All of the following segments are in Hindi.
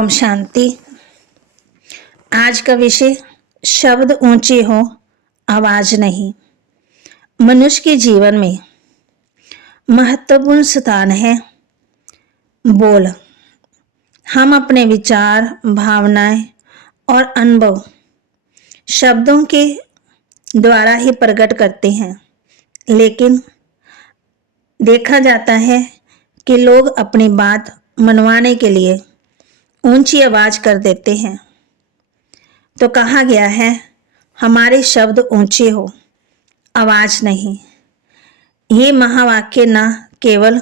ओम शांति। आज का विषय शब्द ऊंचे हो, आवाज नहीं। मनुष्य के जीवन में महत्वपूर्ण स्थान है बोल। हम अपने विचार, भावनाएं और अनुभव शब्दों के द्वारा ही प्रकट करते हैं, लेकिन देखा जाता है कि लोग अपनी बात मनवाने के लिए ऊंची आवाज कर देते हैं। तो कहा गया है, हमारे शब्द ऊंचे हो, आवाज नहीं। ये महावाक्य न केवल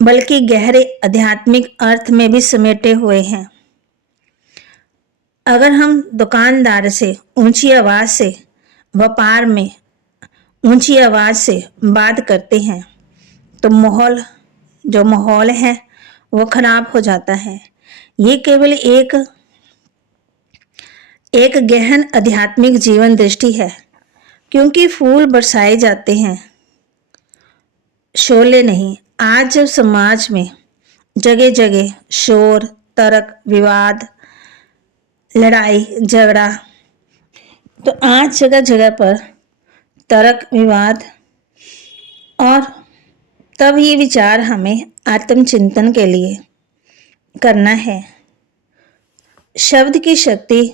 बल्कि गहरे आध्यात्मिक अर्थ में भी समेटे हुए हैं। अगर हम दुकानदार से ऊंची आवाज से व्यापार में ऊंची आवाज से बात करते हैं तो माहौल है वो खराब हो जाता है। ये केवल एक गहन आध्यात्मिक जीवन दृष्टि है, क्योंकि फूल बरसाए जाते हैं, शोले नहीं। आज जब समाज में जगह जगह शोर, तर्क, विवाद, लड़ाई झगड़ा, तो आज जगह जगह पर तर्क, विवाद, और तब ये विचार हमें आत्मचिंतन के लिए करना है। शब्द की शक्ति,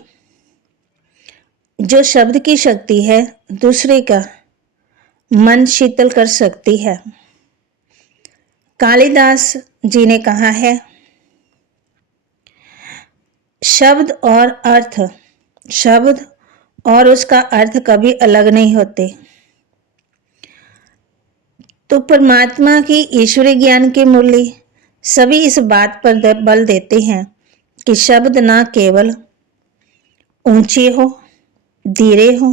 जो शब्द की शक्ति है, दूसरे का मन शीतल कर सकती है। कालिदास जी ने कहा है, शब्द और अर्थ, शब्द और उसका अर्थ कभी अलग नहीं होते। तो परमात्मा की ईश्वरीय ज्ञान के मूल्य सभी इस बात पर बल देते हैं कि शब्द ना केवल ऊंचे हो, धीरे हो।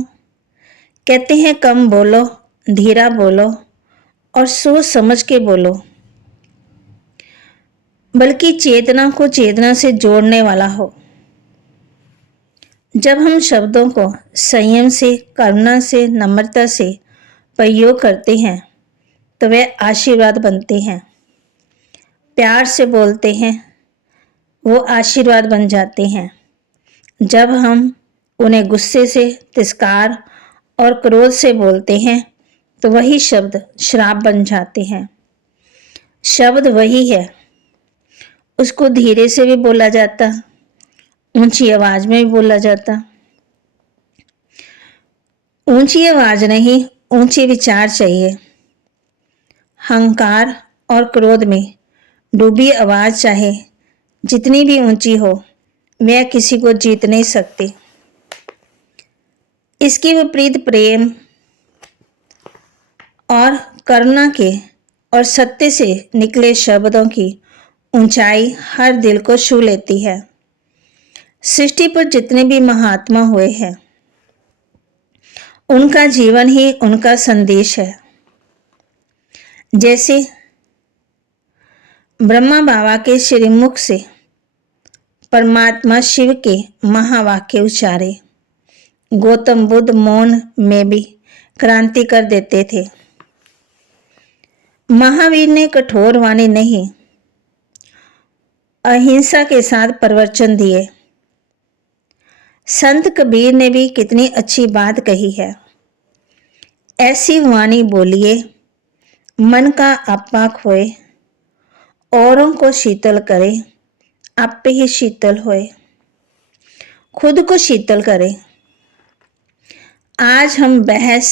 कहते हैं कम बोलो, धीरा बोलो और सोच समझ के बोलो, बल्कि चेतना को चेतना से जोड़ने वाला हो। जब हम शब्दों को संयम से, करुणा से, नम्रता से प्रयोग करते हैं तो वे आशीर्वाद बनते हैं। प्यार से बोलते हैं, वो आशीर्वाद बन जाते हैं। जब हम उन्हें गुस्से से, तिरस्कार और क्रोध से बोलते हैं तो वही शब्द श्राप बन जाते हैं। शब्द वही है, उसको धीरे से भी बोला जाता, ऊंची आवाज में भी बोला जाता। ऊंची आवाज नहीं, ऊंचे विचार चाहिए। अहंकार और क्रोध में डूबी आवाज चाहे जितनी भी ऊंची हो, वह किसी को जीत नहीं सकती। इसके विपरीत प्रेम और करुणा के और सत्य से निकले शब्दों की ऊंचाई हर दिल को छू लेती है। सृष्टि पर जितने भी महात्मा हुए हैं, उनका जीवन ही उनका संदेश है। जैसे ब्रह्मा बाबा के श्रीमुख से परमात्मा शिव के महावाक्य उच्चारे, गौतम बुद्ध मौन में भी क्रांति कर देते थे। महावीर ने कठोर वाणी नहीं, अहिंसा के साथ प्रवचन दिए। संत कबीर ने भी कितनी अच्छी बात कही है, ऐसी वाणी बोलिए मन का आपा खोए, औरों को शीतल करे, आपे ही शीतल होए। खुद को शीतल करे। आज हम बहस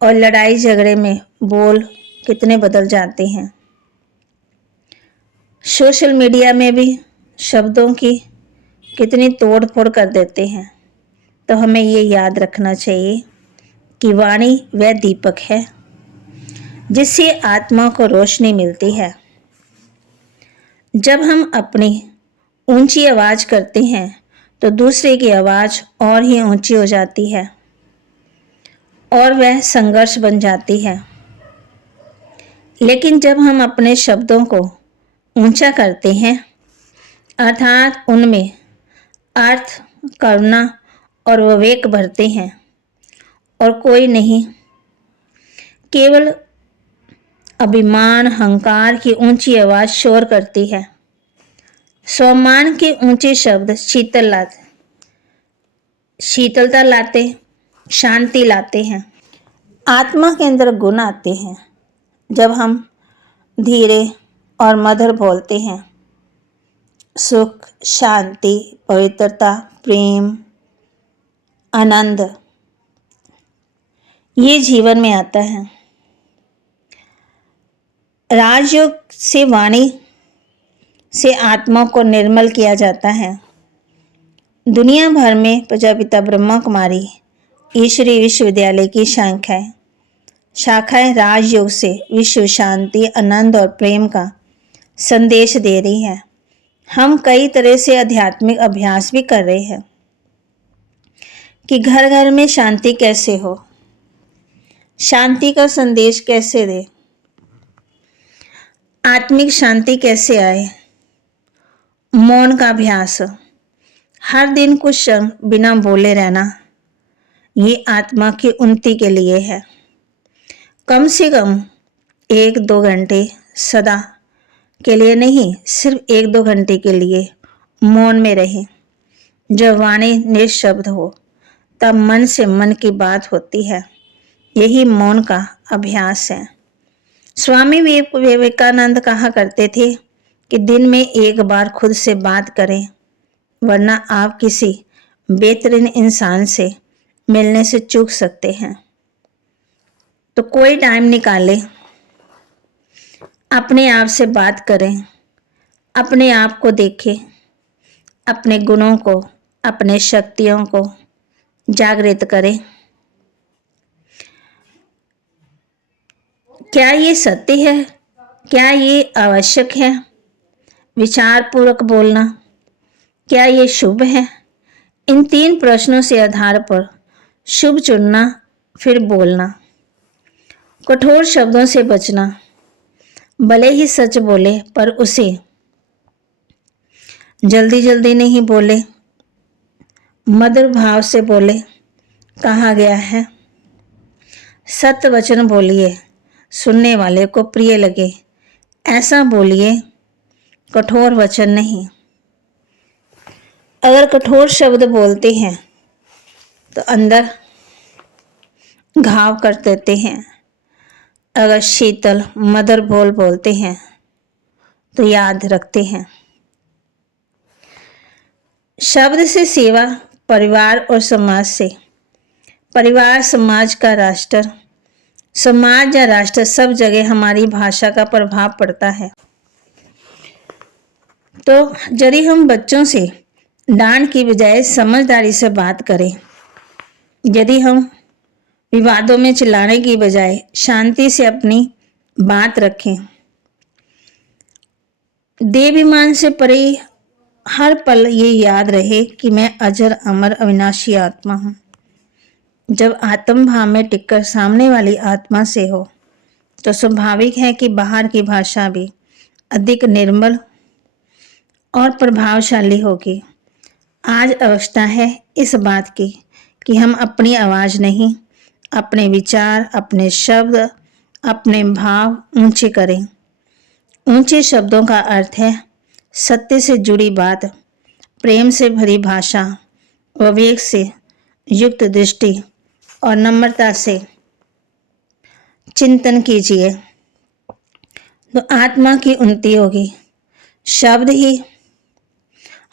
और लड़ाई झगड़े में बोल कितने बदल जाते हैं। सोशल मीडिया में भी शब्दों की कितनी तोड़ फोड़ कर देते हैं। तो हमें ये याद रखना चाहिए कि वाणी वह दीपक है जिससे आत्मा को रोशनी मिलती है। जब हम अपनी ऊंची आवाज करते हैं तो दूसरे की आवाज और ही ऊंची हो जाती है और वह संघर्ष बन जाती है। लेकिन जब हम अपने शब्दों को ऊंचा करते हैं, अर्थात उनमें अर्थ, करुणा और विवेक भरते हैं, और कोई नहीं, केवल अभिमान, अहंकार की ऊंची आवाज शोर करती है, सम्मान के ऊंचे शब्द शीतलता लाते, शांति लाते हैं। आत्मा के अंदर गुण आते हैं जब हम धीरे और मधुर बोलते हैं। सुख, शांति, पवित्रता, प्रेम, आनंद, ये जीवन में आता है। राजयोग से वाणी से आत्मा को निर्मल किया जाता है। दुनिया भर में प्रजापिता ब्रह्मा कुमारी ईश्वरीय विश्वविद्यालय की शाखाएं राजयोग से विश्व शांति, आनंद और प्रेम का संदेश दे रही है। हम कई तरह से आध्यात्मिक अभ्यास भी कर रहे हैं कि घर घर में शांति कैसे हो, शांति का संदेश कैसे दे, आत्मिक शांति कैसे आए। मौन का अभ्यास, हर दिन कुछ क्षण बिना बोले रहना, ये आत्मा की उन्नति के लिए है। कम से कम 1-2 घंटे, सदा के लिए नहीं, सिर्फ 1-2 घंटे के लिए मौन में रहें। जब वाणी निशब्द हो तब मन से मन की बात होती है। यही मौन का अभ्यास है। स्वामी विवेकानंद कहा करते थे कि दिन में एक बार खुद से बात करें, वरना आप किसी बेहतरीन इंसान से मिलने से चूक सकते हैं। तो कोई टाइम निकालें, अपने आप से बात करें, अपने आप को देखें, अपने गुणों को, अपने शक्तियों को जागृत करें। क्या ये सत्य है? क्या ये आवश्यक है? विचार पूर्वक बोलना, क्या ये शुभ है? इन 3 प्रश्नों से आधार पर शुभ चुनना, फिर बोलना। कठोर शब्दों से बचना, भले ही सच बोले पर उसे जल्दी जल्दी नहीं बोले, मधुर भाव से बोले। कहा गया है, सत्य वचन बोलिए, सुनने वाले को प्रिय लगे, ऐसा बोलिए, कठोर वचन नहीं। अगर कठोर शब्द बोलते हैं तो अंदर घाव कर देते हैं। अगर शीतल मधुर बोलते हैं तो याद रखते हैं। शब्द से सेवा, परिवार और समाज से। परिवार, समाज का राष्ट्र, समाज या राष्ट्र, सब जगह हमारी भाषा का प्रभाव पड़ता है। तो यदि हम बच्चों से डांट की बजाय समझदारी से बात करें, यदि हम विवादों में चिल्लाने की बजाय शांति से अपनी बात रखें, देवाभिमान से परे हर पल ये याद रहे कि मैं अजर अमर अविनाशी आत्मा हूँ। जब आत्म भाव में टिककर सामने वाली आत्मा से हो तो स्वाभाविक है कि बाहर की भाषा भी अधिक निर्मल और प्रभावशाली होगी। आज अवस्था है इस बात की कि हम अपनी आवाज़ नहीं, अपने विचार, अपने शब्द, अपने भाव ऊंचे करें। ऊंचे शब्दों का अर्थ है सत्य से जुड़ी बात, प्रेम से भरी भाषा, विवेक से युक्त दृष्टि और नम्रता से चिंतन कीजिए तो आत्मा की उन्नति होगी। शब्द ही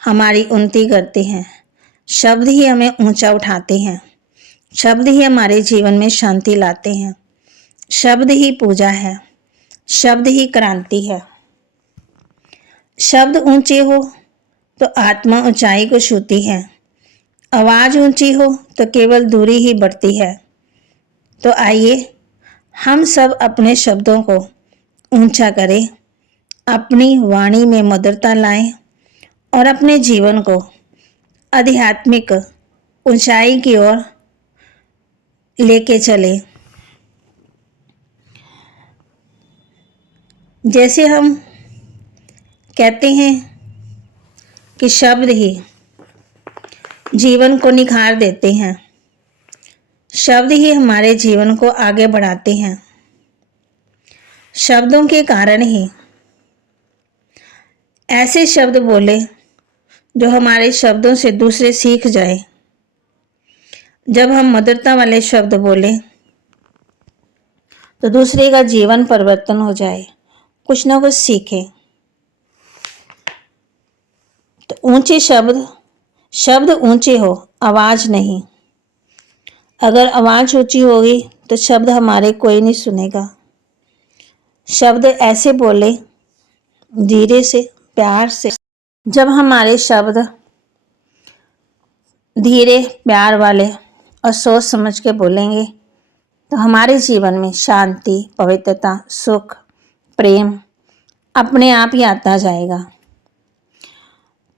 हमारी उन्नति करते हैं, शब्द ही हमें ऊंचा उठाते हैं, शब्द ही हमारे जीवन में शांति लाते हैं, शब्द ही पूजा है, शब्द ही क्रांति है। शब्द ऊंचे हो तो आत्मा ऊंचाई को छूती है, आवाज़ ऊंची हो तो केवल दूरी ही बढ़ती है। तो आइए हम सब अपने शब्दों को ऊंचा करें, अपनी वाणी में मधुरता लाएं और अपने जीवन को आध्यात्मिक ऊंचाई की ओर लेके चलें। जैसे हम कहते हैं कि शब्द ही जीवन को निखार देते हैं, शब्द ही हमारे जीवन को आगे बढ़ाते हैं। शब्दों के कारण ही ऐसे शब्द बोले जो हमारे शब्दों से दूसरे सीख जाए। जब हम मधुरता वाले शब्द बोले तो दूसरे का जीवन परिवर्तन हो जाए, कुछ ना कुछ सीखे। तो ऊंचे शब्द ऊंचे हो, आवाज नहीं। अगर आवाज ऊंची होगी तो शब्द हमारे कोई नहीं सुनेगा। शब्द ऐसे बोले, धीरे से, प्यार से। जब हमारे शब्द धीरे, प्यार वाले और सोच समझ के बोलेंगे तो हमारे जीवन में शांति, पवित्रता, सुख, प्रेम अपने आप ही आता जाएगा।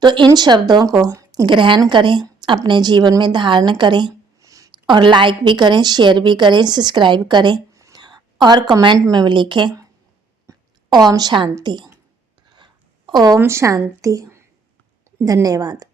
तो इन शब्दों को ग्रहण करें, अपने जीवन में धारण करें और लाइक भी करें, शेयर भी करें, सब्सक्राइब करें और कमेंट में भी लिखें ओम शांति। ओम शांति। धन्यवाद।